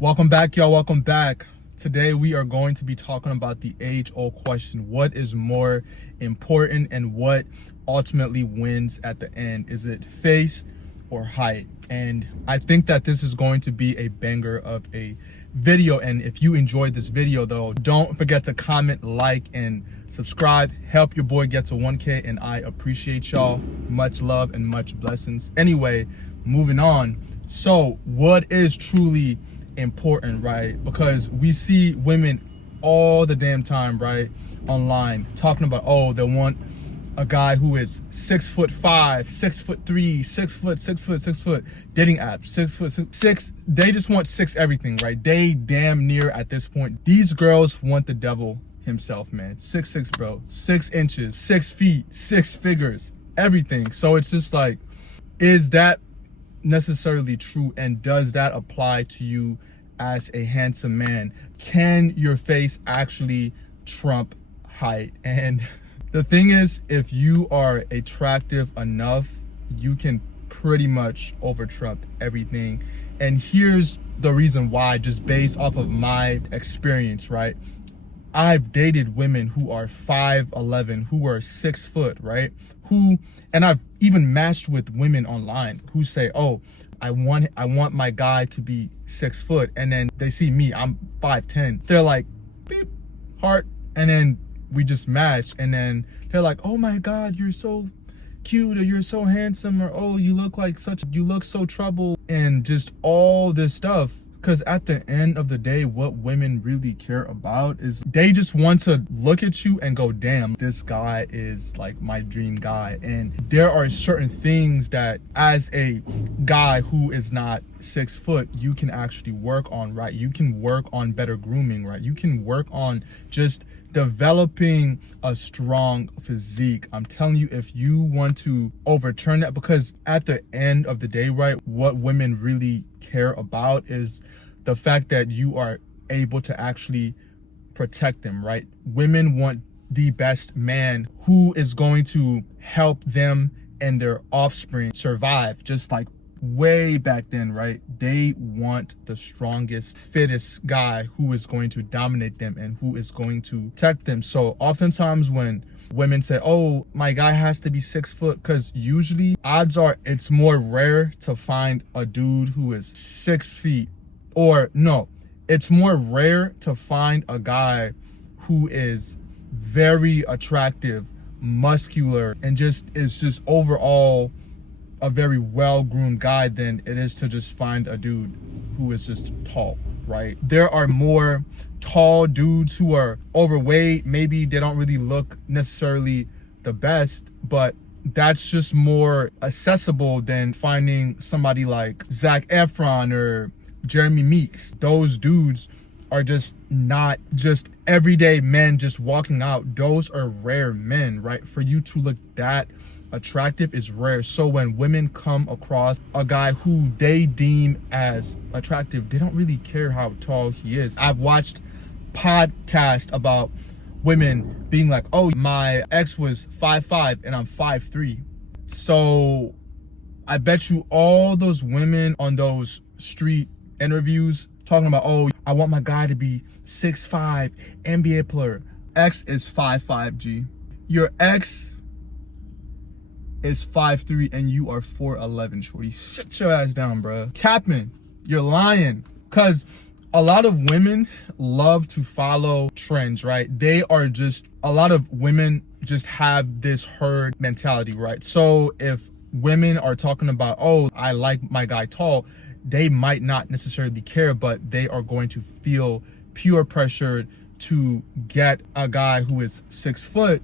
Welcome back, y'all. Welcome back. Today we are going to be talking about the age-old question: what is more important and what ultimately wins at the end? Is it face or height? And I think that this is going to be a banger of a video. And if you enjoyed this video though, don't forget to comment, like, and subscribe. Help your boy get to 1K, and I appreciate y'all. Much love and much blessings. Anyway, moving on. So what is truly important, right? Because we see women all the damn time, right, online talking about, oh, they want a guy who is 6'5", 6'3", 6 foot, dating apps, 6'6". They just want six everything, right? They damn near at this point. These girls want the devil himself, man. 6'6", bro, 6 inches, 6 feet, 6 figures, everything. So it's just like, is that necessarily true, and does that apply to you as a handsome man? Can your face actually trump height? And the thing is, if you are attractive enough, you can pretty much over trump everything. And here's the reason why, just based off of my experience, right? I've dated women who are 5'11", who are 6 foot, right? And I've even matched with women online who say, oh, I want my guy to be 6 foot. And then they see me, I'm 5'10". They're like, beep, heart. And then we just match. And then they're like, oh my God, you're so cute, or you're so handsome, or oh, you look so troubled, and just all this stuff. Because at the end of the day, what women really care about is they just want to look at you and go, damn, this guy is like my dream guy. And there are certain things that as a guy who is not 6 foot, you can actually work on, right? You can work on better grooming, right? You can work on just developing a strong physique. I'm telling you, if you want to overturn that, because at the end of the day, right, what women really care about is the fact that you are able to actually protect them, right? Women want the best man who is going to help them and their offspring survive, just like way back then, right? They want the strongest, fittest guy who is going to dominate them and who is going to protect them. So oftentimes when women say, oh, my guy has to be 6 foot, because usually odds are it's more rare to find a dude who is 6 feet. Or no, it's more rare to find a guy who is very attractive, muscular, and is just overall a very well-groomed guy than it is to just find a dude who is just tall, right? There are more tall dudes who are overweight. Maybe they don't really look necessarily the best, but that's just more accessible than finding somebody like Zac Efron or Jeremy Meeks. Those dudes are just not just everyday men just walking out. Those are rare men, right? For you to look that attractive is rare. So when women come across a guy who they deem as attractive, they don't really care how tall he is. I've watched podcasts about women being like, oh, my ex was 5'5" and I'm 5'3". So I bet you all those women on those street interviews talking about, oh, I want my guy to be 6'5", NBA player. X is 5'5", G. Your ex is 5'3" and you are 4'11", shorty. Sit your ass down, bro. Capping. You're lying. Because a lot of women love to follow trends, right? A lot of women just have this herd mentality, right? So if women are talking about, oh, I like my guy tall, they might not necessarily care, but they are going to feel pure pressure to get a guy who is 6 foot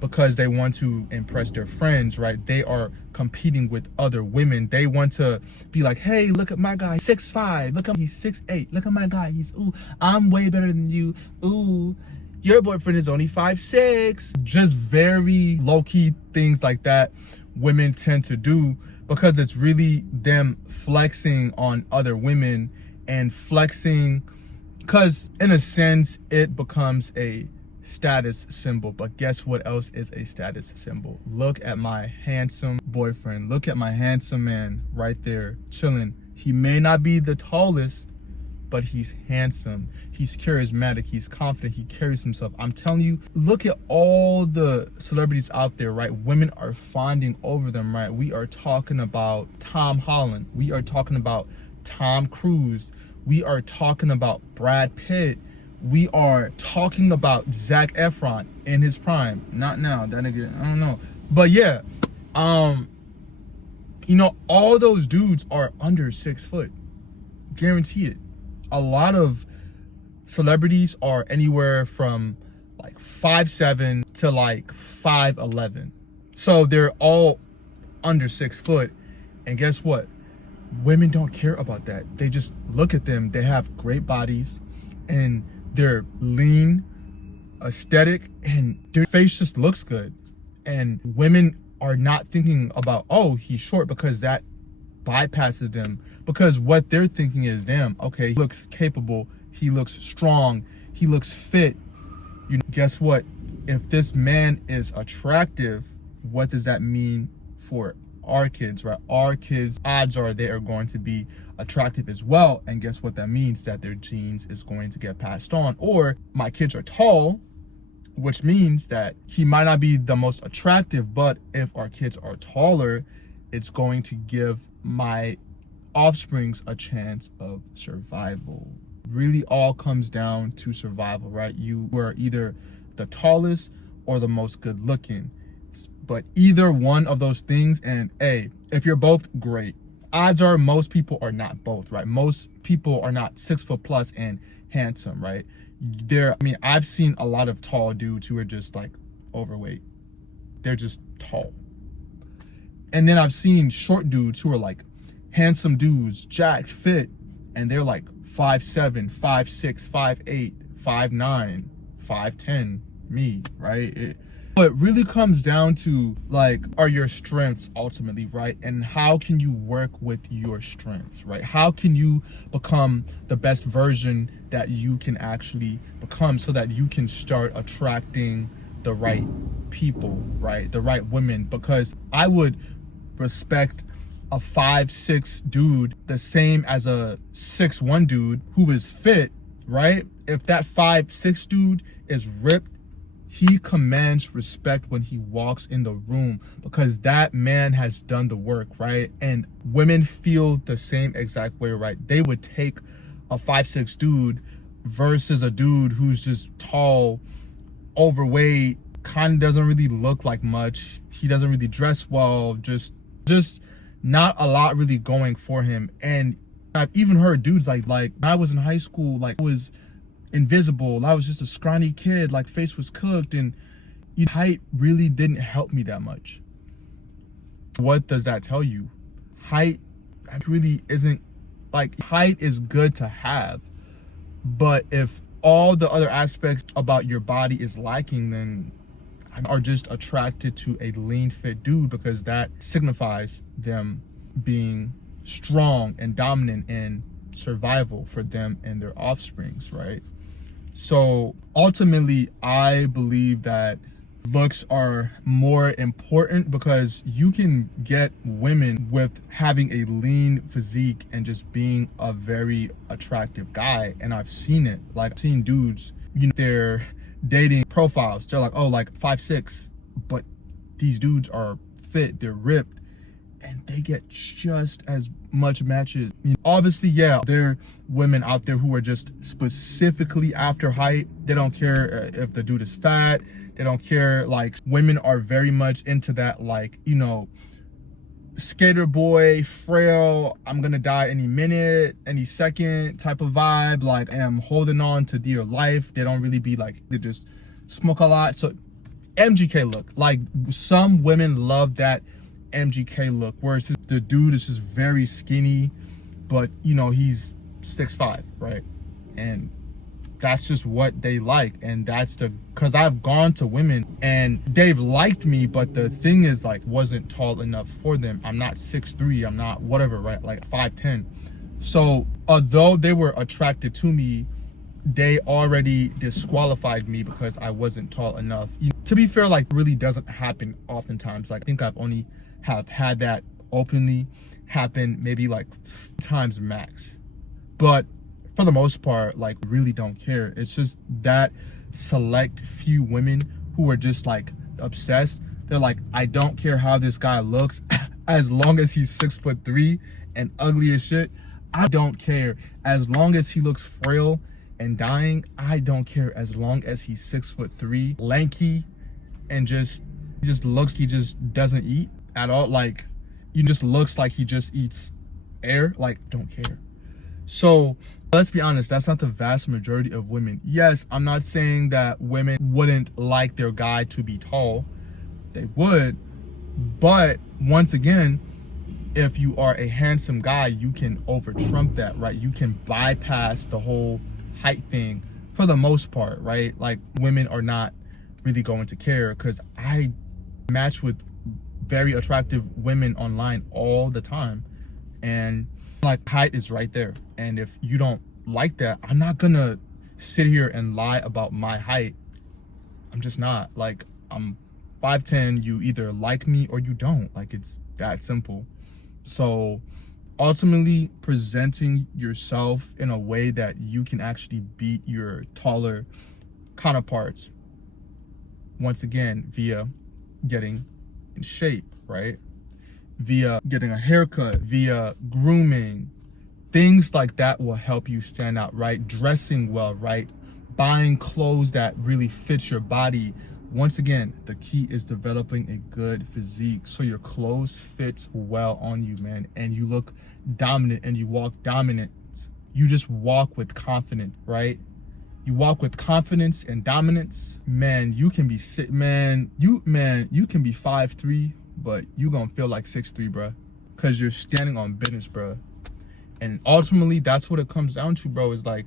because they want to impress their friends, right? They are competing with other women. They want to be like, hey, look at my guy, 6'5". Look at he's 6'8". Look at my guy, ooh, I'm way better than you. Ooh, your boyfriend is only 5'6". Just very low-key things like that women tend to do, because it's really them flexing on other women and flexing, because in a sense it becomes a status symbol. But guess what else is a status symbol? Look at my handsome boyfriend. Look at my handsome man right there chilling. He may not be the tallest, but he's handsome, he's charismatic, he's confident, he carries himself. I'm telling you, look at all the celebrities out there, right? Women are fawning over them, right? We are talking about Tom Holland. We are talking about Tom Cruise. We are talking about Brad Pitt. We are talking about Zac Efron in his prime. Not now, that nigga, I don't know. But yeah, you know, all those dudes are under 6 foot. Guarantee it. A lot of celebrities are anywhere from like 5'7" to like 5'11". So they're all under 6 foot. And guess what? Women don't care about that. They just look at them. They have great bodies and they're lean, aesthetic, and their face just looks good. And women are not thinking about, oh, he's short, because that bypasses them. Because what they're thinking is, damn, okay, he looks capable, he looks strong, he looks fit. You know, guess what? If this man is attractive, what does that mean for our kids, right? Our kids, odds are they are going to be attractive as well. And guess what that means? That their genes is going to get passed on. Or my kids are tall, which means that he might not be the most attractive, but if our kids are taller, it's going to give my offsprings a chance of survival. Really all comes down to survival, right? You were either the tallest or the most good looking. But either one of those things, and if you're both, great. Odds are most people are not both, right? Most people are not 6 foot plus and handsome, right? I've seen a lot of tall dudes who are just like overweight. They're just tall. And then I've seen short dudes who are like handsome dudes, jacked, fit, and they're like 5'7", 5'6", 5'8", 5'9", 5'10", me, right? But it really comes down to, like, are your strengths ultimately, right? And how can you work with your strengths, right? How can you become the best version that you can actually become, so that you can start attracting the right people, right? The right women. Because I would respect a 5'6" dude the same as a 6'1" dude who is fit, right? If that 5'6" dude is ripped, he commands respect when he walks in the room, because that man has done the work, right? And women feel the same exact way, right? They would take a 5'6" dude versus a dude who's just tall, overweight, kind of doesn't really look like much. He doesn't really dress well, just not a lot really going for him. And I've even heard dudes like when I was in high school, like, I was invisible, I was just a scrawny kid, like face was cooked, and height really didn't help me that much. What does that tell you? Height really isn't, like, height is good to have, but if all the other aspects about your body is lacking, then are just attracted to a lean, fit dude, because that signifies them being strong and dominant in survival for them and their offsprings, right? So ultimately, I believe that looks are more important, because you can get women with having a lean physique and just being a very attractive guy. And I've seen it. Like, I've seen dudes, their dating profiles, they're like, oh, like 5'6", but these dudes are fit, they're ripped, and they get just as much matches. Obviously, yeah, there are women out there who are just specifically after height. They don't care if the dude is fat. They don't care. Like, women are very much into that, like, skater boy, frail, I'm gonna die any minute, any second type of vibe. Like, I'm holding on to dear life. They don't really be like, they just smoke a lot. So MGK look, like, some women love that MGK look, where it's just, the dude is just very skinny, but he's 6'5", right? And that's just what they like. And that's because I've gone to women and they've liked me, but the thing is, like, wasn't tall enough for them. I'm not 6'3", I'm not whatever, right? Like 5'10". So although they were attracted to me, they already disqualified me because I wasn't tall enough. To be fair, like, really doesn't happen oftentimes. Like, I think I've only have had that openly happen maybe like times max. But for the most part, like, really don't care. It's just that select few women who are just like obsessed. They're like, I don't care how this guy looks as long as he's 6'3" and ugly as shit. I don't care as long as he looks frail and dying. I don't care as long as he's 6'3", lanky, and he just doesn't eat at all. Like, he just looks like he just eats air. Like, don't care. So let's be honest, that's not the vast majority of women. Yes, I'm not saying that women wouldn't like their guy to be tall. They would. But once again, if you are a handsome guy, you can over trump that, right? You can bypass the whole height thing for the most part, right? Like, women are not really going to care, because I match with very attractive women online all the time, and like, height is right there. And if you don't like that, I'm not gonna sit here and lie about my height. I'm just not. Like, I'm 5'10", you either like me or you don't. Like, it's that simple. So ultimately, presenting yourself in a way that you can actually beat your taller counterparts, once again, via getting in shape, right? Via getting a haircut, via grooming, things like that will help you stand out, right? Dressing well, right? Buying clothes that really fit your body. Once again, the key is developing a good physique, so your clothes fits well on you, man, and you look dominant and you walk dominant. You just walk with confidence, right? You walk with confidence and dominance. Man, you can be sick, man. You can be 5'3", but you gonna feel like 6'3", bro, because you're standing on business, bro. And ultimately, that's what it comes down to, bro. Is like,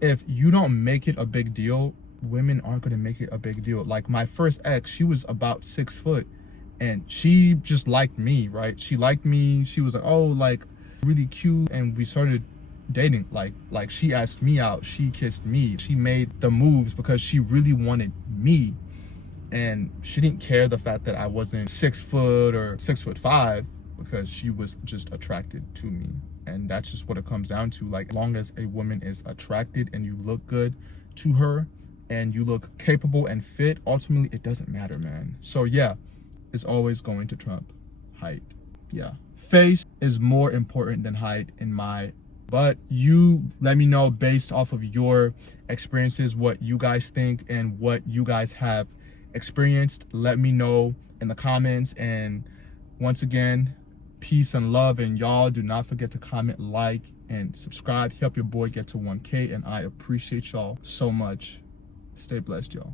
if you don't make it a big deal, women aren't gonna make it a big deal. Like, my first ex, she was about 6 foot, and she just liked me, right? She liked me. She was like, oh, like, really cute, and we started dating. Like she asked me out, she kissed me, she made the moves because she really wanted me, and she didn't care the fact that I wasn't 6 foot or 6'5", because she was just attracted to me. And that's just what it comes down to. Like, as long as a woman is attracted and you look good to her and you look capable and fit, ultimately it doesn't matter, man. So yeah, it's always going to trump height. Yeah, face is more important than height in my. But you let me know, based off of your experiences, what you guys think and what you guys have experienced. Let me know in the comments. And once again, peace and love. And y'all, do not forget to comment, like, and subscribe. Help your boy get to 1K. And I appreciate y'all so much. Stay blessed, y'all.